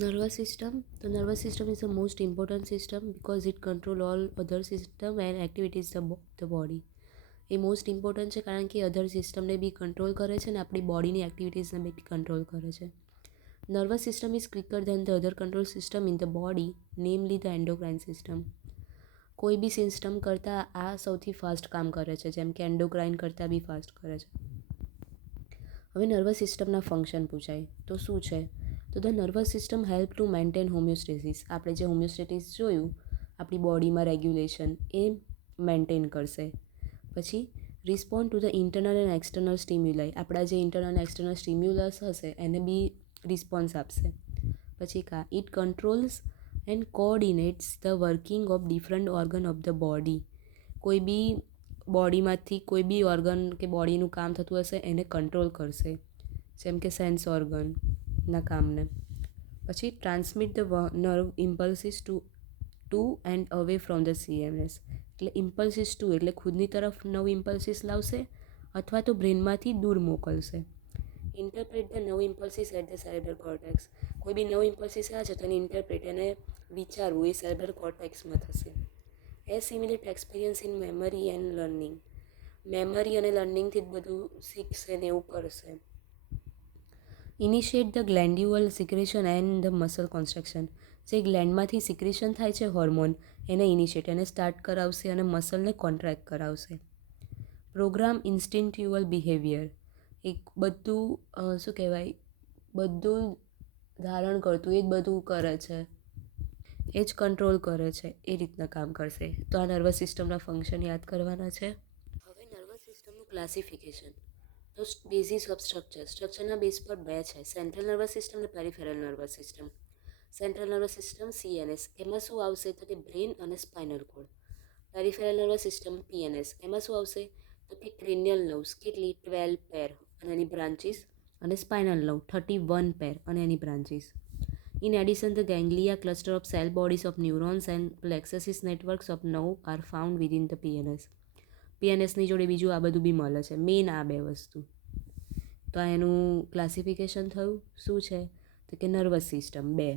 Nervous system. The nervous system is the most important system because it control all other system and activities the body. A most important છે કારણ કે અધર સિસ્ટમને બી control કરે છે ને આપણી બોડીની એક્ટિવિટીઝને બી કંટ્રોલ કરે છે. Nervous system is quicker than the other control system in the body, namely the endocrine system. કોઈ બી સિસ્ટમ કરતાં આ સૌથી ફાસ્ટ કામ કરે છે, જેમ કે એન્ડોક્રાઇન કરતાં બી ફાસ્ટ કરે છે. હવે નર્વસ સિસ્ટમના ફંક્શન પૂછાય તો શું છે? તો the nervous system help to maintain homeostasis. આપણે જે હોમિયોસ્ટેટિસ જોયું આપણી બોડીમાં રેગ્યુલેશન એ મેન્ટેન કરશે. પછી respond to the internal and external stimuli. આપણા જે ઇન્ટરનલ એન્ડ એક્સટર્નલ સ્ટિમ્યુલસ હશે એને બી રિસ્પોન્સ આપશે. પછી it controls and coordinates the working of different organ of the body. કોઈ બી બોડીમાંથી કોઈ બી ઓર્ગન કે બોડીનું કામ થતું હશે એને કંટ્રોલ કરશે, જેમ કે સેન્સ ઓર્ગનના કામને. પછી transmit the nerve impulses to and away from the CNS. એટલે ઇમ્પલ્સિસ ટુ એટલે ખુદની તરફ નવ ઇમ્પલ્સિસ લાવશે અથવા તો બ્રેનમાંથી દૂર મોકલશે. ઇન્ટરપ્રેટ ધ નવ impulses at the cerebral cortex. કોઈ બી નવ ઇમ્પલ્સિસ આવે છે તો એને ઇન્ટરપ્રેટ એને વિચારવું એ સેરેબ્રલ કોર્ટેક્સમાં થશે. Simulate experience in memory and learning. Memory અને લર્નિંગથી જ બધું શીખશે ને એવું કરશે. Initiate the glandular secretion and the muscle construction. જે ગ્લેન્ડમાંથી સિક્રેશન થાય છે હોર્મોન એને ઇનિશિએટ એને સ્ટાર્ટ કરાવશે અને મસલને કોન્ટ્રેક્ટ કરાવશે. Programme instinctual behaviour. એક બધું શું કહેવાય બધું ધારણ કરતું એ જ બધું કરે છે, એ જ કંટ્રોલ કરે છે, એ રીતના કામ કરશે. તો આ નર્વસ સિસ્ટમના ફંક્શન યાદ કરવાના છે. હવે નર્વસ સિસ્ટમનું ક્લાસિફિકેશન. તો બેઝિસ ઓફ સ્ટ્રક્ચરના બેઝ પર બે છે, સેન્ટ્રલ નર્વસ સિસ્ટમ અને peripheral nervous system. Central nervous system CNS, એમાં શું આવશે તો કે બ્રેન અને spinal code. Peripheral nervous system PNS, એમાં શું આવશે તો કે ક્રેનિયલ નર્વ્સ કેટલી 12 પેર અને એની બ્રાન્ચીસ, અને સ્પાઇનલ નર્વ 31 પેર અને એની branches. In addition, the ganglia, cluster of cell bodies of neurons and plexusis networks of nerve are found within the PNS. PNSની જોડે બીજું આ બધું બી મળે છે, મેઇન આ બે વસ્તુ. તો આ એનું ક્લાસિફિકેશન થયું. શું છે તો કે નર્વસ સિસ્ટમ બે,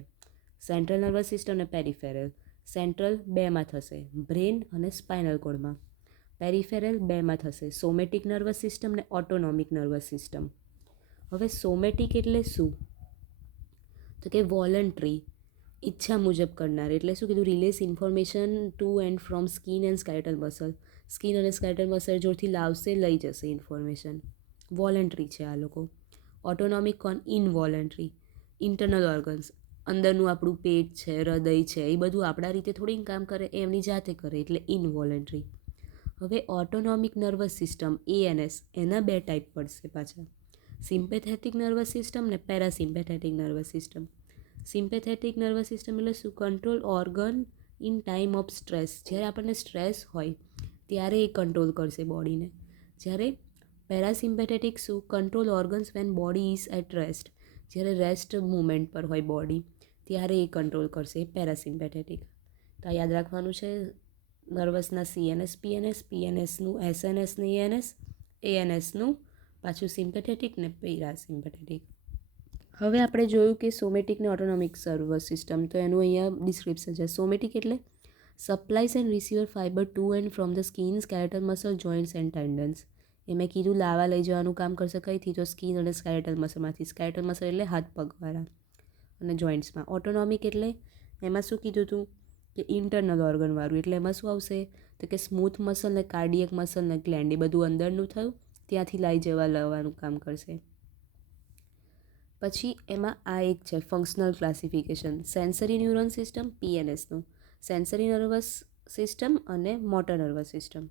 સેન્ટ્રલ નર્વસ સિસ્ટમ અને પેરિફેરલ. સેન્ટ્રલ બેમાં થશે, બ્રેન અને સ્પાઇનલ કોડમાં. પેરિફેરલ બેમાં થશે, સોમેટિક નર્વસ સિસ્ટમ અને ઓટોનોમિક નર્વસ સિસ્ટમ. હવે સોમેટિક એટલે શું તો કે વોલન્ટરી, ઈચ્છા મુજબ કરનાર. એટલે શું કીધું? Relays information to and from skin and skeletal muscle. Skin અને સ્કેલેટલ મસલ જોડથી લાવશે, લઈ જશે ઇન્ફોર્મેશન. વોલન્ટરી છે આ લોકો. ઓટોનોમિક ઇનવોલન્ટરી, ઇન્ટરનલ ઓર્ગન્સ, અંદરનું આપણું પેટ છે, હૃદય છે, એ બધું આપણા રીતે થોડીને કામ કરે, એ એમની જાતે કરે, એટલે ઇનવોલન્ટરી. હવે ઓટોનોમિક નર્વસ સિસ્ટમ ANS, એના બે ટાઈપ પડશે પાછા, સિમ્પેથેટિક નર્વસ સિસ્ટમ ને parasympathetic nervous system. Sympathetic nervous system એટલે શું? Control organ in time of stress. જ્યારે આપણને સ્ટ્રેસ હોય ત્યારે એ કંટ્રોલ કરશે બોડીને. જ્યારે પેરાસિમ્પેથેટિક શું? Control organs when body is at rest. જ્યારે રેસ્ટ મુમેન્ટ પર હોય બોડી ત્યારે એ કંટ્રોલ કરશે, એ પેરાસિમ્પેથેટિક. તો આ યાદ રાખવાનું છે. નર્વસના CNS PNS, PNSનું SNS ને ANSનું પાછું સિમ્પેથેટિક ને પેરાસિમ્પેથેટિક. હવે આપણે જોયું કે સોમેટિક ને ઓટોનોમિક નર્વસ સિસ્ટમ, તો એનું અહીંયા ડિસ્ક્રિપ્શન છે. સોમેટિક એટલે supplies and receiver fibre to and from the skin, skeletal muscle, joints and tendons. એ મેં કીધું લાવા લઈ જવાનું કામ કરશે કઈથી? તો સ્કિન અને સ્કેલેટલ મસલમાંથી. સ્કેલેટલ મસલ એટલે હાથ પગવાળા અને જોઇન્ટ્સમાં. ઓટોનોમિક એટલે એમાં શું કીધું હતું કે ઇન્ટરનલ ઓર્ગનવાળું. એટલે એમાં શું આવશે તો કે સ્મૂથ મસલ ને કાર્ડિયક મસલ ને ગ્લેન્ડ, એ બધું અંદરનું થયું, ત્યાંથી લઈ જવા લાવવાનું કામ કરશે. પછી એમાં આ એક છે functional classification, sensory neuron system PNSનું, સેન્સરી નર્વસ સિસ્ટમ અને મોટર નર્વસ સિસ્ટમ.